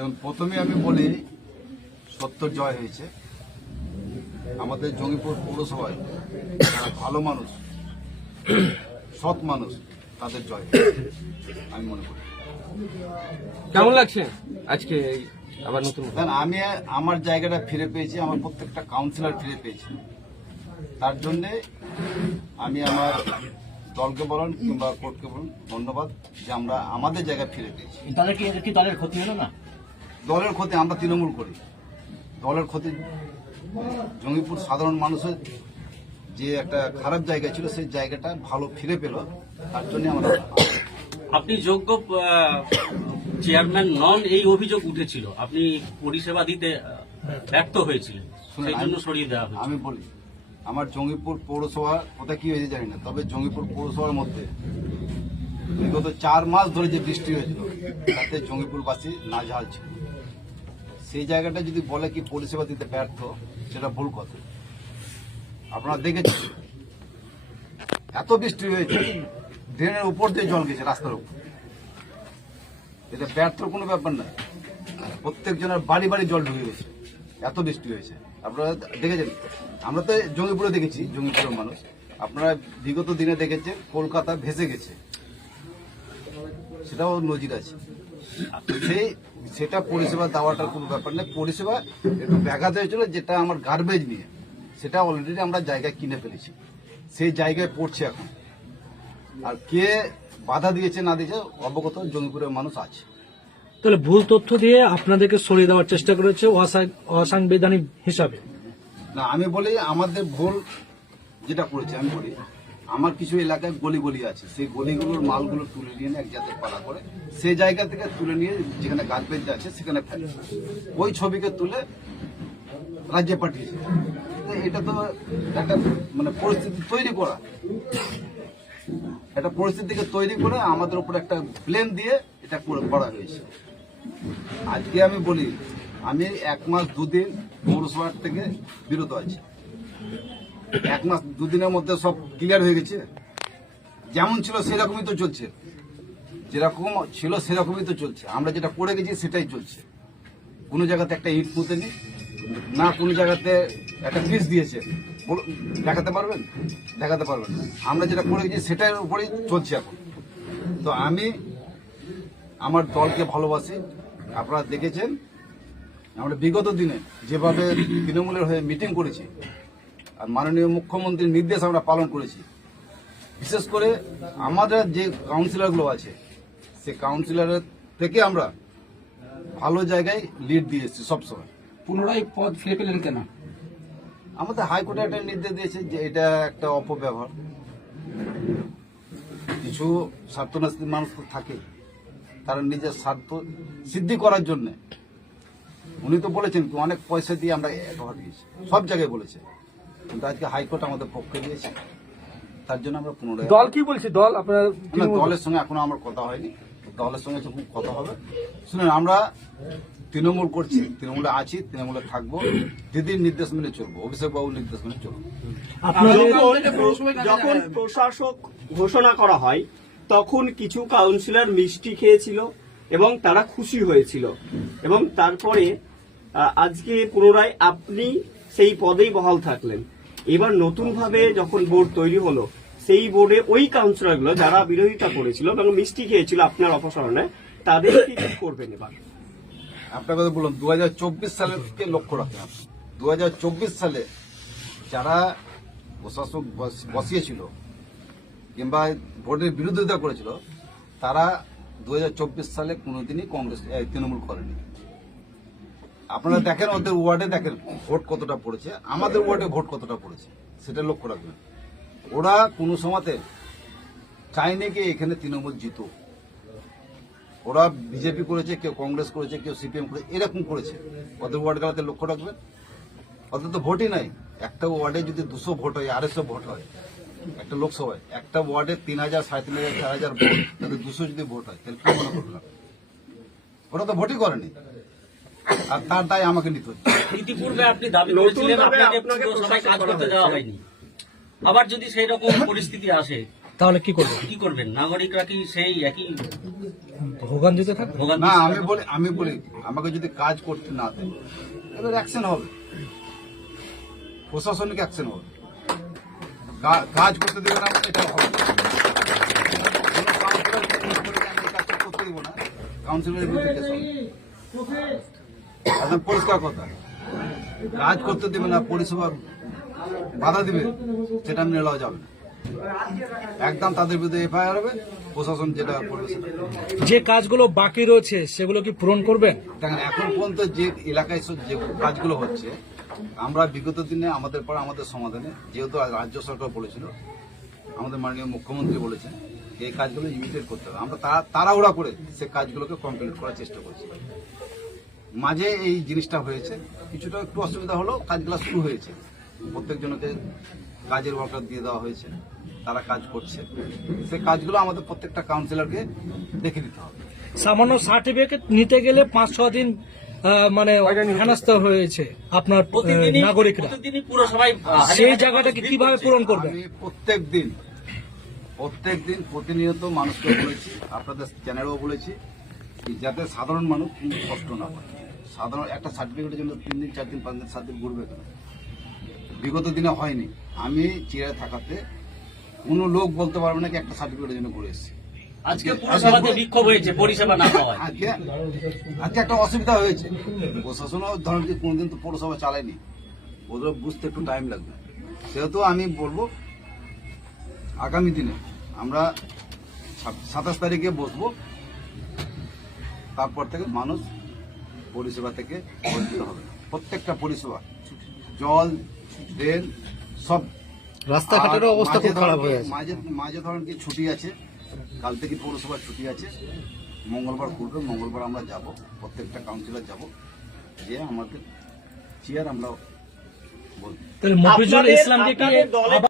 এবং প্রথমে আমি বলি সত্য জয় হয়েছে। আমাদের জঙ্গিপুর পৌরসভায় যারা ভালো মানুষ সৎ মানুষ তাদের জয় আমি মনে করি। কেমন লাগছে আজকে এই আবার নতুন কারণ আমি আমার জায়গাটা ফিরে পেয়েছি আমার প্রত্যেকটা কাউন্সিলর ফিরে পেয়েছি। তার জন্যে আমি আমার দলকে বলুন কিংবা কোর্টকে বলুন ধন্যবাদ যে আমরা আমাদের জায়গায় ফিরে পেয়েছি। এটা কি দলের ক্ষতি হলো না? দলের ক্ষতি আমরা তৃণমূল করি। দলের ক্ষতি জঙ্গিপুর সাধারণ মানুষের যে একটা খারাপ জায়গা ছিল সেই জায়গাটা ভালো ফিরে পেল। তার জন্য আমরা আপনি যোগ্য চেয়ারম্যান নন এই অভিযোগ উঠেছিল। আপনি পরিষেবা দিতে ব্যর্থ হয়েছিলেন। সেই জন্য সরিয়ে দেওয়া আমি বলি আমার জঙ্গিপুর পৌরসভা কোথায় কি হয়েছে জানি না তবে জঙ্গিপুর পৌরসভার মধ্যে বিগত চার মাস ধরে যে বৃষ্টি হয়েছিল তাতে জঙ্গিপুরবাসী নাজহাল ছিল। সেই জায়গাটা যদি বলে কি পরিষেবা দিতে ব্যর্থ, সেটা ভুল কথা। আপনারা দেখেছেন? এত বৃষ্টি হয়েছে, ড্রেনের উপর দিয়ে জল গেছে রাস্তার উপর। এটা ব্যর্থ কোনো ব্যাপার না। প্রত্যেক জনের বাড়ি বাড়ি জল ঢুকে গেছে। এত বৃষ্টি হয়েছে। আপনারা দেখেছেন? আমরা তো জঙ্গিপুরে দেখেছি, জঙ্গিপুরের মানুষ। আপনারা বিগত দিনে দেখেছেন, কলকাতা ভেসে গেছে। সেটাও নজির আছে। সেই সেটা পরিষেবা দেওয়াটার কোনো ব্যাপার নেই। পরিষেবা একটু ব্যাঘাত হয়েছিল যেটা আমার গার্বেজ নিয়ে। সেটা অলরেডি আমরা জায়গায় কিনে ফেলেছি। সেই জায়গায় পড়ছে এখন। আর কে বাধা দিয়েছে না দিয়েছে অবগত জঙ্গিপুরের মানুষ আছে। তাহলে ভুল তথ্য দিয়ে আপনাদেরকে সরিয়ে দেওয়ার চেষ্টা করেছে অসা- অসাংবিধানিক হিসাবে। না আমি বলি আমাদের ভুল যেটা করেছে আমি বলি আমার কিছু এলাকায় গলি গলি আছে। সেই গলিগুলোর মালগুলো তুলে নিয়ে এক জাতের পালা করে, সেই জায়গা থেকে তুলে নিয়ে যেখানে গার্বেজ আছে, সেখানে ফেলে ওই ছবিকে তুলে রাজ্যে পাঠিয়েছে। এটা তো একটা মানে পরিস্থিতি তৈরি করা। একটা পরিস্থিতিকে তৈরি করে আমাদের উপর একটা প্লেন দিয়ে এটা করা হয়েছে। আজকে আমি বলি, আমি এক মাস দুদিন পৌরসভার থেকে বিরত আছি। এক মাস, দুদিনের মধ্যে সব ক্লিয়ার হয়ে গেছে। যেমন ছিল সেরকমই তো চলছে। যেরকম ছিল সেরকমই তো চলছে। আমরা যেটা করে গেছি সেটাই চলছে। কোনো জায়গাতে একটা ইট পুঁতেনি না কোনো জায়গাতে একটা পিস দিয়েছে। দেখাতে পারবেন? দেখাতে পারবেন আমরা যেটা করে গেছি সেটার উপরেই চলছে এখন। তো আমি আমার দলকে ভালোবাসি। আপনারা দেখেছেন। আমরা বিগত দিনে যেভাবে তৃণমূলের হয়ে মিটিং করেছি আর মাননীয় মুখ্যমন্ত্রীর নির্দেশ আমরা পালন করেছি। বিশেষ করে আমাদের যে কাউন্সিলরগুলো আছে সে কাউন্সিলরের থেকে আমরা ভালো জায়গায় লিড দিয়ে এসেছি সবসময়। পুনরায় পদ ফিরে পেলেন কেন? আমাদের হাইকোর্টে একটা নির্দেশ দিয়েছে যে এটা একটা অপব্যবহার। কিছু স্বার্থনাস্তিক মানুষ তো থাকে তারা নিজের স্বার্থ সিদ্ধি করার জন্য। উনি তো বলেছেন অনেক পয়সা দিয়ে আমরা দিয়েছি সব জায়গায় বলেছে। কিন্তু আজকে হাইকোর্ট আমাদের পক্ষে দিয়েছে। তার জন্য আমরা পুনরায় দল কি বলছে? দল আপনার না, দলের সঙ্গে এখনও আমার কথা হয়নি। দলের সঙ্গে যখন কথা হবে শুনুন আমরা তৃণমূল করছি তৃণমূলে আছি তৃণমূলে থাকব। দিদির নির্দেশ মেনে চলবো অভিষেক বাবুর নির্দেশ মেনে চলবো। যখন যখন প্রশাসক ঘোষণা করা হয় তখন কিছু কাউন্সিলর মিষ্টি খেয়েছিল এবং তারা খুশি হয়েছিল। এবং তারপরে আহ, আজকে পুনরায় আপনি সেই পদেই বহাল থাকলেন। এবার নতুনভাবে যখন বোর্ড তৈরি হলো, সেই বোর্ডে ওই কাউন্সিলরগুলো যারা বিরোধিতা করেছিল এবং মিষ্টি খেয়েছিল আপনার অপসারণে, তাদেরকে কি করবেন এবার? আপনার কথা বললাম দু হাজার চব্বিশ সালকে লক্ষ্য রাখতে হবে। দু হাজার চব্বিশ সালে যারা প্রশাসক বস- বসিয়েছিল, কিংবা ভোটের বিরোধিতা করেছিল, তারা দু হাজার চব্বিশ সালে কোনোদিনই কংগ্রেস তৃণমূল করেনি। আপনারা দেখেন, ওদের ওয়ার্ডে দেখেন ভোট কতটা পড়েছে। আমাদের ওয়ার্ডে ভোট কতটা পড়েছে, সেটা লক্ষ্য রাখবেন। ওরা কোনো সময়তে চায়নি কি এখানে তৃণমূল জিতুক ওরা বিজেপি করেছে, কেউ কংগ্রেস করেছে, কেউ সিপিএম করেছে, এরকম করেছে। ওদের ওয়ার্ডগুলোতে লক্ষ্য রাখবেন। ওদের তো ভোটই নাই। একটা ওয়ার্ডে যদি দুশো ভোট হয়, আড়াইশো ভোট হয়, একটা লোকসভায়, একটা ওয়ার্ডে তিন হাজার, সাড়ে তিন হাজার, চার হাজার ভোট তাদের দুশো যদি ভোট হয়, তাহলে কি মনে করবেন ওরা তো ভোটই করেনি। আর তার দায় আমাকে নিতে হচ্ছে। ইতিপূর্বে আপনি দাবি করেছিলেন আপনাকে আপনাকে পুরসভায় কাজ করতে দেওয়া হয়নি। আবার যদি সেই রকম পরিস্থিতি আসে তাহলে কি করবেন? কি করবেন? নাগরিকরা কি সেই একই ভোগান দিতে থাকবে? ভোগান্তি না আমি বলি আমি বলি আমাকে যদি কাজ করতে না দেয় এবার অ্যাকশন হবে। প্রশাসনিক অ্যাকশন হবে। কাজ করতে দেবে না এটা হবে। কাউন্সিলর কাউন্সিলরের বিরুদ্ধে কেস হবে। একদম পরিষ্কার কথা। কাজ করতে দেবে না পরিষেবা বাধা দিবে সেটা মেনে নেওয়া যাবে না। একদম তাদের বিরুদ্ধে এফআইআর হবে প্রশাসন যেটা করবে যে কাজগুলো বাকি রয়েছে সেগুলো কি পূরণ করবেন? দেখেন এখন পর্যন্ত যে এলাকায় সব যে কাজগুলো হচ্ছে আমরা বিগত দিনে আমাদের পর আমাদের সমাধানে যেহেতু রাজ্য সরকার বলেছিল আমাদের মাননীয় মুখ্যমন্ত্রী বলেছেন এই কাজগুলো ইমিডিয়েট করতে হবে। আমরা তাড়া- তাড়াহুড়া করে সে কাজগুলোকে কমপ্লিট করার চেষ্টা করছি। মাঝে এই জিনিসটা হয়েছে। কিছুটা একটু অসুবিধা হলো কাজগুলো শুরু হয়েছে। প্রত্যেকজনকে কাজের ওয়ার্কার দিয়ে দেওয়া হয়েছে তারা কাজ করছে। সে কাজগুলো আমাদের প্রত্যেকটা কাউন্সিলরকে দেখে দিতে হবে। সামান্য সার্টিফিকেট নিতে গেলে পাঁচ ছ দিন মানে হেনস্থা হয়েছে আপনার নাগরিকরা। সেই জায়গাটাকে কীভাবে পূরণ। করবেন প্রত্যেক দিন প্রত্যেক দিন প্রতিনিয়ত মানুষকে বলেছি আপনাদের চ্যানেলেও বলেছি যাতে সাধারণ মানুষ কষ্ট না পায়। সাধারণ একটা সার্টিফিকেটের জন্য তিন দিন চার দিন পাঁচ দিন সাত দিন ঘুরবে কেন? বিগত দিনে হয়নি। আমি চেয়ারে থাকাতে কোনো লোক বলতে পারবে না কি একটা সার্টিফিকেটের জন্য ঘুরে এসেছি। আজকে বিক্ষোভ হয়েছে পরিষেবা না পাওয়ায়। আজকে একটা অসুবিধা হয়েছে। প্রশাসনও ধরেন যে কোনোদিন তো পৌরসভা চালায়নি। ওদের বুঝতে একটু টাইম লাগবে। সেহেতু আমি বলব আগামী দিনে আমরা সাতাশ তারিখে বসবো। তারপর থেকে মানুষ পরিষেবা থেকে বঞ্চিত হবে। প্রত্যেকটা পরিষেবা জল ড্রেন সব। রাস্তাঘাটের অবস্থা খুব মাঝে খারাপ হয়ে আছে। মাঝে মাঝে ধরেন কি ছুটি আছে কাল থেকে পৌরসভার ছুটি আছে মঙ্গলবার করবে মঙ্গলবার আমরা যাব প্রত্যেকটা কাউন্সিলর যাব যে আমাদের চেয়ার আমরা বলব। তাহলে মফিজুল আপনাদের-